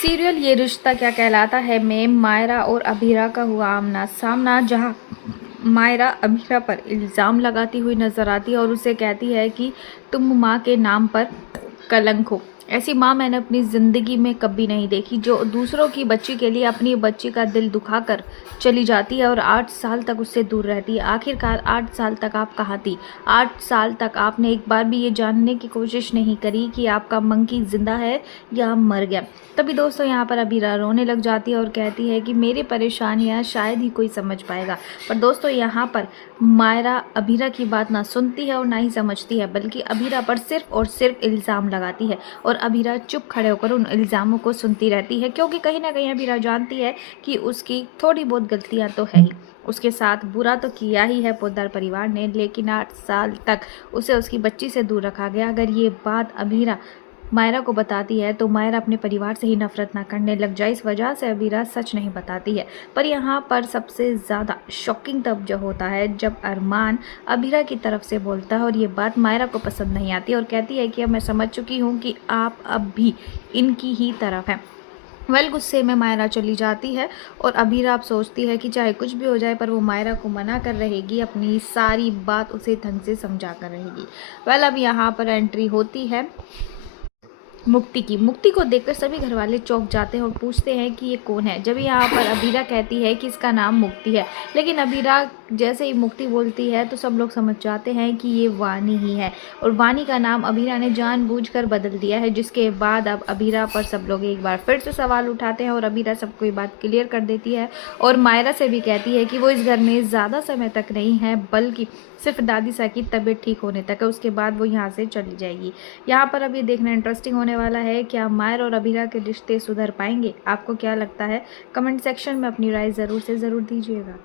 Serial ये रिश्ता क्या कहलाता है में मायरा और अभीरा का हुआ आमना सामना, जहां मायरा अभीरा पर इल्ज़ाम लगाती हुई नजर आती है और उसे कहती है कि तुम माँ के नाम पर कलंक हो। ऐसी माँ मैंने अपनी ज़िंदगी में कभी नहीं देखी, जो दूसरों की बच्ची के लिए अपनी बच्ची का दिल दुखाकर चली जाती है और 8 साल तक उससे दूर रहती है। आखिरकार 8 साल तक आप कहाँ थी? 8 साल तक आपने एक बार भी ये जानने की कोशिश नहीं करी कि आपका मंकी जिंदा है या मर गया। तभी दोस्तों यहाँ पर अभीरा रोने लग जाती है और कहती है कि मेरी परेशानियाँ शायद ही कोई समझ पाएगा। पर दोस्तों यहाँ पर मायरा अभीरा की बात ना सुनती है और ना ही समझती है, बल्कि अभीरा पर सिर्फ और सिर्फ इल्ज़ाम लगाती है और अभीरा चुप खड़े होकर उन इल्ज़ामों को सुनती रहती है, क्योंकि कहीं ना कहीं अभीरा जानती है कि उसकी थोड़ी बहुत गलतियाँ तो है ही। उसके साथ बुरा तो किया ही है पोद्दार परिवार ने, लेकिन 8 साल तक उसे उसकी बच्ची से दूर रखा गया। अगर ये बात अभीरा मायरा को बताती है तो मायरा अपने परिवार से ही नफरत ना करने लग जाए। इस वजह से अभीरा सच नहीं बताती है। पर यहाँ पर सबसे ज़्यादा शॉकिंग तब जो होता है जब अरमान अभीरा की तरफ से बोलता है और ये बात मायरा को पसंद नहीं आती और कहती है कि अब मैं समझ चुकी हूँ कि आप अब भी इनकी ही तरफ हैं। गुस्से में मायरा चली जाती है और अभीरा अब सोचती है कि चाहे कुछ भी हो जाए पर वो मायरा को मना कर रहेगी, अपनी सारी बात उसे ढंग से समझा कर रहेगी। अब यहाँ पर एंट्री होती है मुक्ति को देखकर सभी घरवाले चौंक जाते हैं और पूछते हैं कि ये कौन है। जब यहाँ पर अभीरा कहती है कि इसका नाम मुक्ति है, लेकिन अभीरा जैसे ही मुक्ति बोलती है तो सब लोग समझ जाते हैं कि ये वानी ही है और वानी का नाम अभीरा ने जानबूझकर बदल दिया है। जिसके बाद अब अभीरा पर सब लोग एक बार फिर से सवाल उठाते हैं और अभीरा सबको ये बात क्लियर कर देती है और मायरा से भी कहती है कि वो इस घर में ज़्यादा समय तक नहीं है, बल्कि सिर्फ दादी सा की तबीयत ठीक होने तक है। उसके बाद वो यहाँ से चली जाएगी। यहाँ पर अब ये देखना इंटरेस्टिंग होने वाला है, क्या मायर और अभीरा के रिश्ते सुधर पाएंगे? आपको क्या लगता है? कमेंट सेक्शन में अपनी राय ज़रूर से ज़रूर दीजिएगा।